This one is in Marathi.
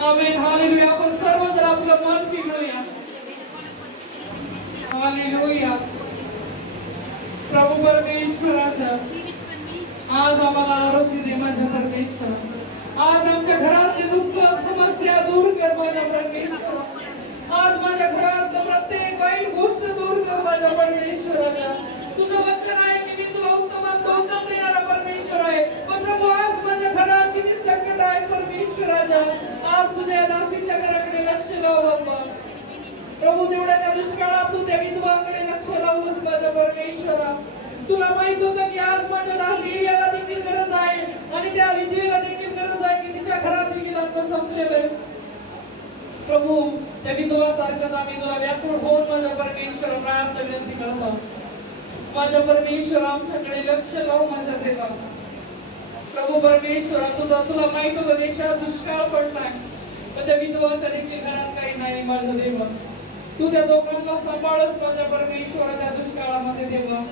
Amen hallelujah. आपण सर्व जर आपलं मन फिरवूया। हालेलुया। प्रभू परमेश्वराचा आज आम्हाला आरोग्य दे माझ्या परमेश्वर। आज आमच्या घरातले दुःख समस्या दूर कर माझ्या परमेश्वर। आज माझ्या घरात प्रत्येक वाईट गोष्ट दूर कर माझ्या परमेश्वराचा। तुझं वचन आहे की मी तुला उत्तम देणारा परमेश्वर आहे। पण प्रभू आज माझ्या घरात किती संकट आहे परमेश्वराचा। आज तुझ्या दासीच्या घराकडे लक्ष लाव बाबा। प्रभू तेवढ्या त्या दुष्काळात तू त्या विधवाकडे लक्ष लावूस माझ्या परमेश्वरा। तुला माहित होतं की आज माझ्या दासीला देखील गरज आहे आणि त्या विधवेला देखील गरज आहे की तिच्या घरात देखील अन्न संपलेलं आहे। प्रभू त्या विधवासारखं आम्ही तुला व्याकुळ होत माझ्या परमेश्वर प्रार्थना विनंती करतो। माझ्या परमेश्वर आमच्याकडे लक्ष लाव माझ्या देवा। प्रभू परमेश्वर तुला माहित होतं देशात दुष्काळ पडलाय पण त्या विधवाच्या देखील घरात काही नाही माझ्या देवा। तू त्या दोघांना सांभाळस माझ्या परमेश्वर त्या दुष्काळामध्ये देवा।